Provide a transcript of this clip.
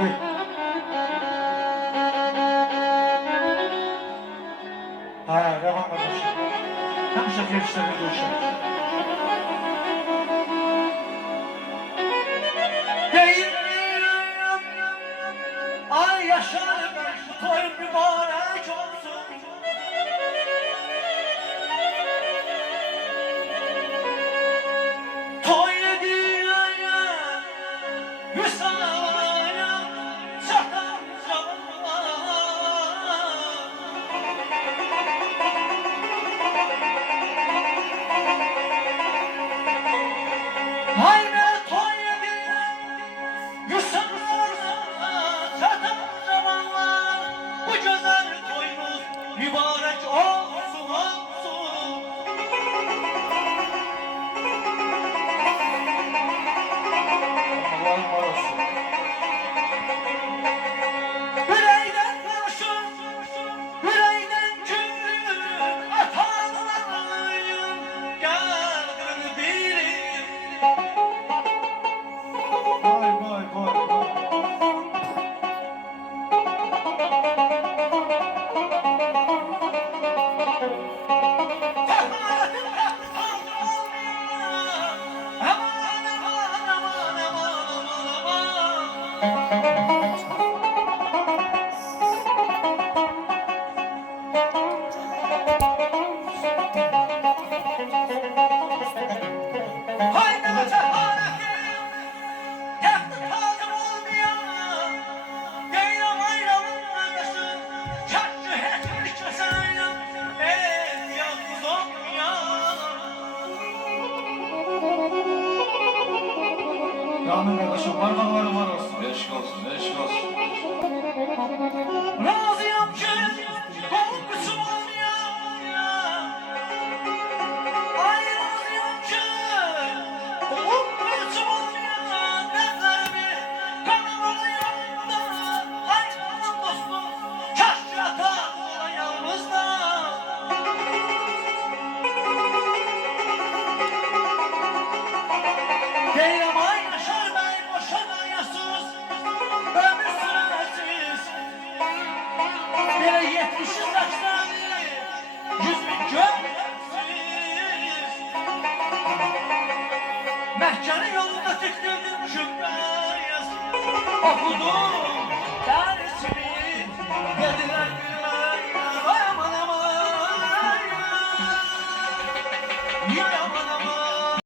Ha, devam kardeşim. Hemşe tepsilerini görüşelim. Ay yaşarım, toyum mübarek olsun. Toy yediğine Hüsna'ya çatan Hayme toy yediğine Hüsna'ya çatan zamanlar. Bu güzel toyumuz mübarek olsun olsun. Allah'ım olsun. Yüreğden kurşun, yüreğden gül, atanlayım yarın biri. Vay vay vay vay. Canım kardeşim, parmaklarım var olsun. Meşk olsun, meşk olsun. Razıyım ki korkusu olmaya. Ay razıyım ki korkusu olmaya. Derlerimi kanımın yanında. Ay canım dostum, kaç yatar ayağımızda. Değilim ay yaşar bey boşuna yasız. Ömür süresiz. Böyle 70-80 100.000 gönlümsiz. Mehke'nin yolunda tükürdüm cümleyiz. Okudum dersini, dediler